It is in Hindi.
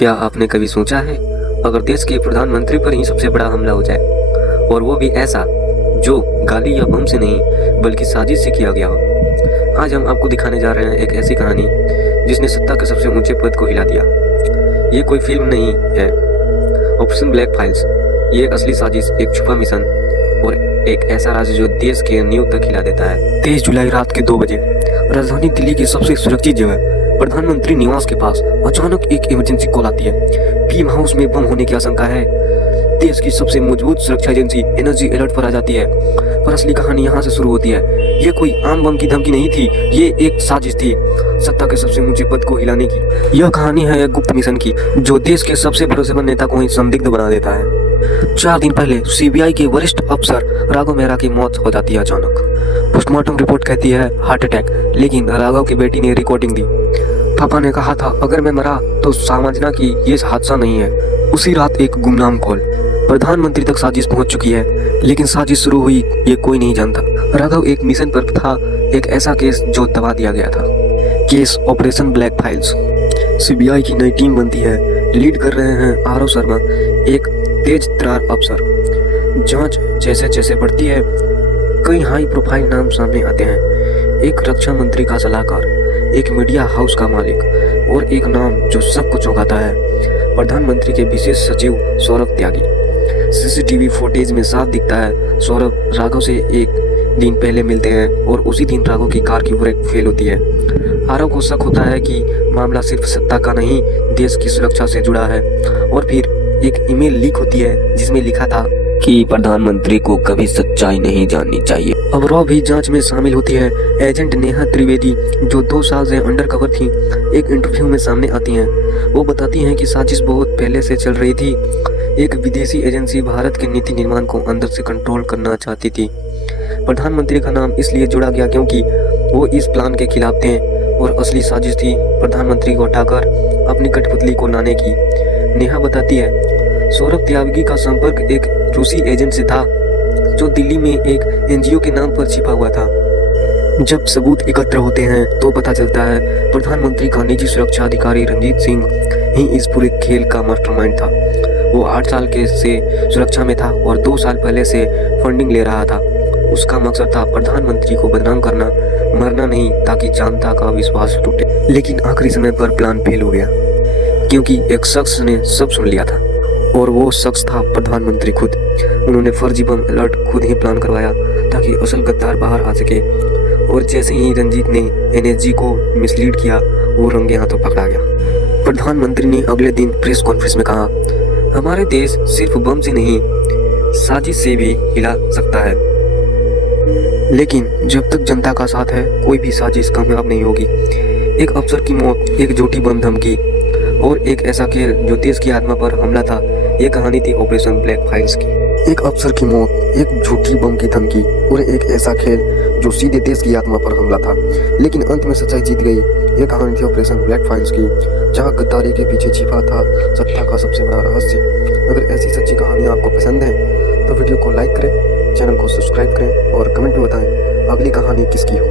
क्या आपने कभी सोचा है अगर देश के प्रधानमंत्री पर ही सबसे बड़ा हमला हो जाए और वो भी ऐसा जो गाली या बम से नहीं बल्कि साजिश से किया गया हो। आज हम आपको दिखाने जा रहे हैं एक ऐसी कहानी जिसने सत्ता के सबसे ऊंचे पद को हिला दिया। ये कोई फिल्म नहीं है, ऑपरेशन ब्लैक फाइल्स ये एक असली साजिश, एक छुपा मिशन और एक ऐसा राज जो देश के नींव तक हिला देता है। 23 जुलाई रात के 2 बजे राजधानी दिल्ली की सबसे सुरक्षित जगह प्रधानमंत्री निवास के पास अचानक एक इमरजेंसी कॉल आती है। पीएम हाउस में बम होने की आशंका है। देश की सबसे मजबूत सुरक्षा एजेंसी एनर्जी अलर्ट पर आ जाती है। पर असली कहानी यहाँ से शुरू होती है। ये कोई आम बम की धमकी नहीं थी, ये एक साजिश थी सत्ता के सबसे ऊंचे पद को हिलाने की। यह कहानी है एक गुप्त मिशन की जो देश के सबसे भरोसेमंद नेता को ही संदिग्ध बना देता है। 4 दिन पहले सीबीआई के वरिष्ठ अफसर राघव मेहरा की मौत हो जाती है अचानक। पोस्टमार्टम रिपोर्ट कहती है हार्ट अटैक, लेकिन राघव की बेटी ने रिकॉर्डिंग दी। पापा ने कहा था अगर मैं मरा तो समझना कि ये हादसा नहीं है। उसी रात एक गुमनाम कॉल, प्रधानमंत्री तक साजिश पहुंच चुकी है, लेकिन साजिश शुरू हुई ये कोई नहीं जानता। राघव एक मिशन पर था, एक ऐसा केस जो दबा दिया गया था। Case operation black files. CBI की नई टीम बनती है, लीड कर रहे हैं आरव शर्मा, एक तेज तर्रार अफसर। जांच जैसे जैसे बढ़ती है कई हाई प्रोफाइल नाम सामने आते हैं। एक रक्षा मंत्री का सलाहकार, एक मीडिया हाउस का मालिक और एक नाम जो सबको चौंकाता है, प्रधानमंत्री के विशेष सचिव सौरभ त्यागी। सीसीटीवी फुटेज में साफ दिखता है सौरभ राघव से एक दिन पहले मिलते हैं और उसी दिन राघव की कार की ब्रेक फेल होती है। आरव को शक होता है कि मामला सिर्फ सत्ता का नहीं देश की सुरक्षा से जुड़ा है। और फिर एक ईमेल लीक होती है जिसमें लिखा था कि प्रधानमंत्री को कभी सच्चाई नहीं जाननी चाहिए। अब रॉ भी जांच में शामिल होती है। एजेंट नेहा त्रिवेदी जो 2 साल से अंडरकवर थी, एक इंटरव्यू में सामने आती हैं। वो बताती हैं कि साजिश बहुत पहले से चल रही थी। एक विदेशी एजेंसी भारत के नीति निर्माण को अंदर से कंट्रोल करना चाहती थी। प्रधानमंत्री का नाम इसलिए जोड़ा गया क्योंकि वो इस प्लान के खिलाफ थे और असली साजिश थी प्रधानमंत्री को हटाकर अपनी कठपुतली को लाने की। नेहा बताती है सौरभ त्यागी का संपर्क एक रूसी एजेंट से था जो दिल्ली में एक एनजीओ के नाम पर छिपा हुआ था। जब सबूत एकत्र होते हैं तो पता चलता है प्रधानमंत्री का निजी सुरक्षा अधिकारी रंजीत सिंह ही इस पूरे खेल का मास्टरमाइंड था। वो 8 साल के से सुरक्षा में था और 2 साल पहले से फंडिंग ले रहा था। उसका मकसद था प्रधानमंत्री को बदनाम करना, मरना नहीं, ताकि जनता का विश्वास टूटे। लेकिन आखिरी समय पर प्लान फेल हो गया क्योंकि एक शख्स ने सब सुन लिया था और वो शख्स था प्रधानमंत्री खुद। उन्होंने फर्जी बम अलर्ट खुद ही प्लान करवाया ताकि असल गद्दार बाहर आ सके। और जैसे ही रंजीत ने एनएसजी को मिसलीड किया वो रंगे हाथों पकड़ा गया। प्रधानमंत्री ने अगले दिन प्रेस कॉन्फ्रेंस में कहा हमारे देश सिर्फ बम से नहीं साजिश से भी हिला सकता है, लेकिन जब तक जनता का साथ है कोई भी साजिश कामयाब नहीं होगी। एक अफसर की मौत, एक झूठी बम धमकी और एक ऐसा खेल जो देश की आत्मा पर हमला था। ये कहानी थी ऑपरेशन ब्लैक फाइल्स की। एक अफसर की मौत, एक झूठी बम की धमकी और एक ऐसा खेल जो सीधे देश की आत्मा पर हमला था, लेकिन अंत में सच्चाई जीत गई। ये कहानी थी ऑपरेशन ब्लैक फाइल्स की, जहां गद्दारी के पीछे छिपा था सत्ता का सबसे बड़ा रहस्य। अगर ऐसी सच्ची कहानी आपको पसंद है तो वीडियो को लाइक करें, चैनल को सब्सक्राइब करें और कमेंट में बताएं अगली कहानी किसकी हो।